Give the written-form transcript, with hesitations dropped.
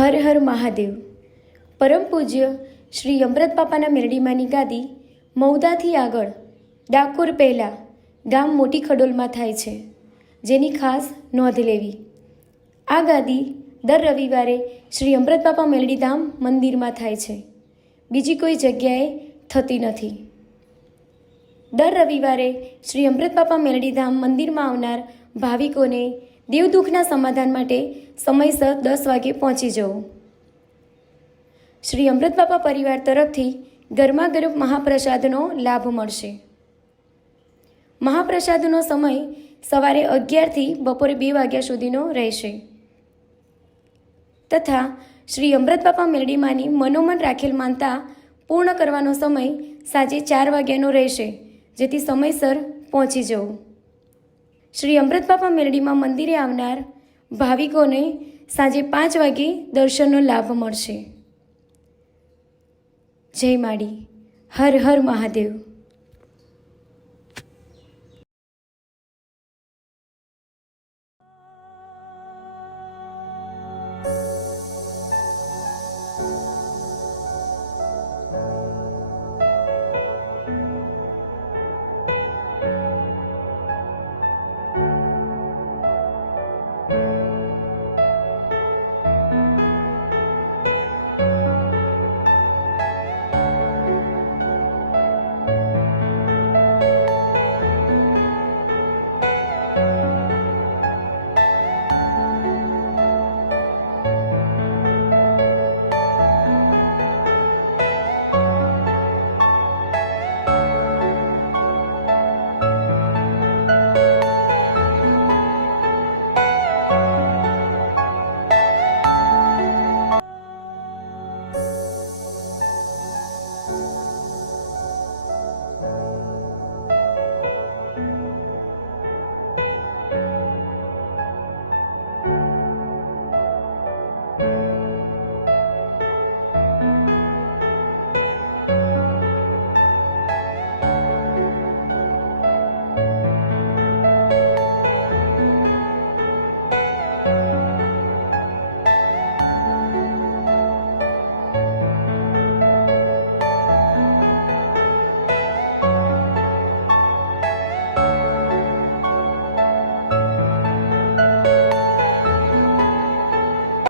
હર હર મહાદેવ. પરમ પૂજ્ય શ્રી અમૃત બાપાના મેરડીમાંની ગાદી મૌદાથી આગળ ડાકોર પહેલાં ગામ મોટી ખડોલમાં થાય છે, જેની ખાસ નોંધ લેવી. આ ગાદી દર રવિવારે શ્રી અમૃત બાપા મેરડીધામ મંદિરમાં થાય છે, બીજી કોઈ જગ્યાએ થતી નથી. દર રવિવારે શ્રી અમૃત બાપા મેરડીધામ મંદિરમાં આવનાર ભાવિકોને દેવદુખના સમાધાન માટે સમયસર 10 વાગે પહોંચી જવું. શ્રી અમૃત બાપા પરિવાર તરફથી ગરમાગરમ મહાપ્રસાદનો લાભ મળશે. મહાપ્રસાદનો સમય સવારે 11થી બપોરે 2 વાગ્યા સુધીનો રહેશે તથા શ્રી અમૃત બાપા મેરડીમાંની મનોમન રાખેલ માનતા પૂર્ણ કરવાનો સમય સાંજે 4 વાગ્યાનો રહેશે, જેથી સમયસર પહોંચી જવું. શ્રી અમૃત બાપા મેરડીમાં મંદિરે આવનાર ભાવિકોને સાંજે 5 વાગે દર્શનનો લાભ મળશે. જય માડી. હર હર મહાદેવ.